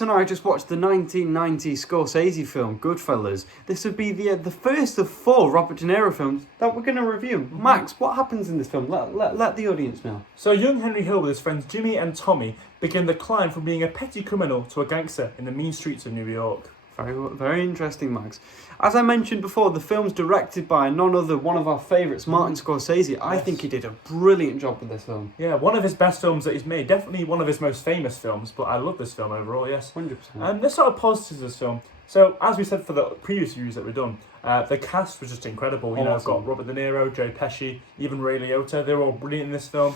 Max and I just watched the 1990 Scorsese film, Goodfellas. This would be the first of 4 Robert De Niro films that we're going to review. Max, what happens in this film? Let the audience know. So young Henry Hill with his friends Jimmy and Tommy begin the climb from being a petty criminal to a gangster in the mean streets of New York. Very interesting, Max. As I mentioned before, the film's directed by none other, one of our favourites, Martin Scorsese. I think he did a brilliant job with this film. Yeah, one of his best films that he's made. Definitely one of his most famous films, but I love this film overall, yes. 100%. Let's start with positives of this film. So, as we said for the previous reviews that we've done, the cast was just incredible. You know, I've got Robert De Niro, Joe Pesci, even Ray Liotta. They're all brilliant in this film.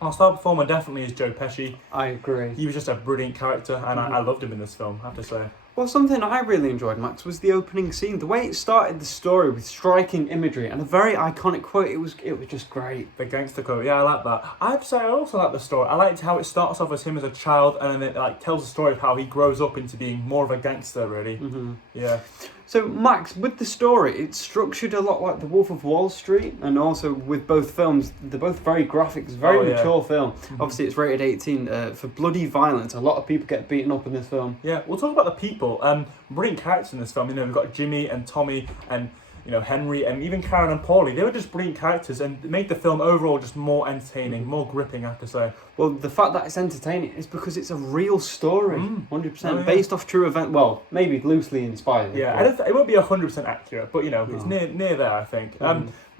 Our star performer definitely is Joe Pesci. I agree. He was just a brilliant character, and I loved him in this film, I have to say. Well, something I really enjoyed, Max, was the opening scene. The way it started the story with striking imagery and a very iconic quote, it was just great. The gangster quote, yeah, I like that. I have to say, I also like the story. I liked how it starts off as him as a child, and then it tells the story of how he grows up into being more of a gangster, really. Yeah. So, Max, with the story, it's structured a lot like The Wolf of Wall Street, and also with both films, they're both very graphic. It's a very mature film. Obviously, it's rated 18 for bloody violence. A lot of people get beaten up in this film. Yeah, we'll talk about the people. Brilliant characters in this film. You know, we've got Jimmy and Tommy and Henry and even Karen and Paulie. They were just brilliant characters and made the film overall just more entertaining, more gripping, I have to say. Well, the fact that it's entertaining is because it's a real story, 100%, based off true event. Well, maybe loosely inspired. Yeah, it won't be 100% accurate, but it's near there, I think.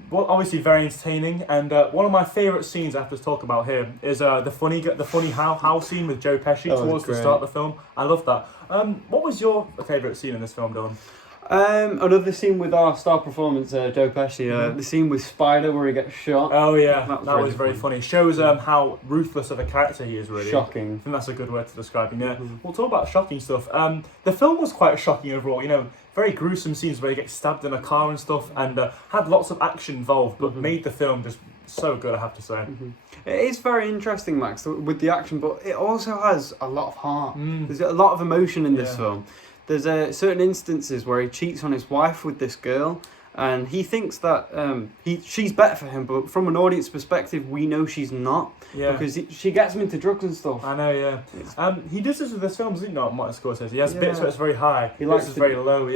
Well, obviously very entertaining, and one of my favourite scenes I have to talk about here is the funny house scene with Joe Pesci towards the start of the film. I love that. What was your favourite scene in this film, Dylan? Another scene with our star performance, Joe Pesci, the scene with Spider where he gets shot. Oh yeah, that was very funny. Shows how ruthless of a character he is, really. Shocking. I think that's a good word to describe him, yeah. We'll talk about shocking stuff. The film was quite shocking overall, very gruesome scenes where he gets stabbed in a car and stuff, and had lots of action involved, but made the film just so good, I have to say. It is very interesting, Max, with the action, but it also has a lot of heart. There's a lot of emotion in this film. There's certain instances where he cheats on his wife with this girl, and he thinks that she's better for him, but from an audience perspective, we know she's not, because she gets him into drugs and stuff. I know, yeah. He does this with his films, doesn't he, Martin Scorsese? He has bits where it's very high, he likes it very low,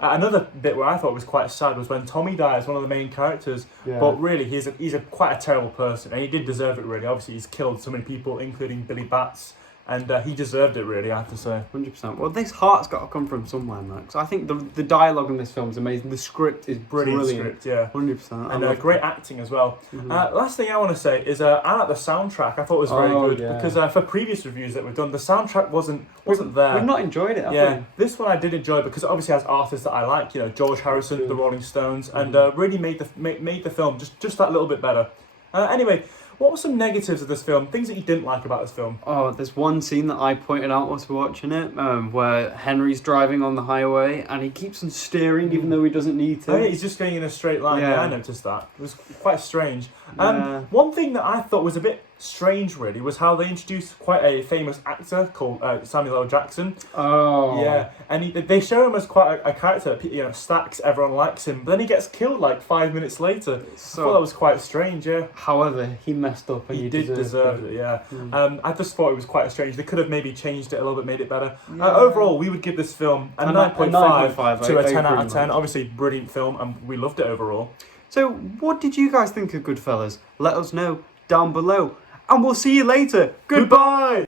Another bit where I thought was quite sad was when Tommy dies, one of the main characters, but really, he's quite a terrible person, and he did deserve it, really. Obviously, he's killed so many people, including Billy Batts, and he deserved it, really, I have to say. 100%. Well, this heart's got to come from somewhere, Max. I think the dialogue in this film is amazing. The script is brilliant. Script, yeah. 100%. And great acting as well. Last thing I want to say is I like the soundtrack. I thought it was very good because for previous reviews that we've done, the soundtrack wasn't there. We've not enjoyed it, have we? This one I did enjoy because it obviously has artists that I like. George Harrison, the Rolling Stones, and really made the film just that little bit better. Anyway. What were some negatives of this film? Things that you didn't like about this film? Oh, there's one scene that I pointed out whilst watching it, where Henry's driving on the highway and he keeps on steering even though he doesn't need to. Oh, yeah, he's just going in a straight line. Yeah, I noticed that. It was quite strange. One thing that I thought was a bit strange, really, was how they introduced quite a famous actor called Samuel L. Jackson. Oh. Yeah, and they show him as quite a character. Stacks, everyone likes him, but then he gets killed like 5 minutes later. So, I thought that was quite strange, yeah. However, he messed up and he did deserve it, yeah. I just thought it was quite strange. They could have maybe changed it a little bit, made it better. Yeah. Overall, we would give this film a 9.5 to a 10 out of 10. Obviously, brilliant film, and we loved it overall. So, what did you guys think of Goodfellas? Let us know down below. And we'll see you later. Goodbye!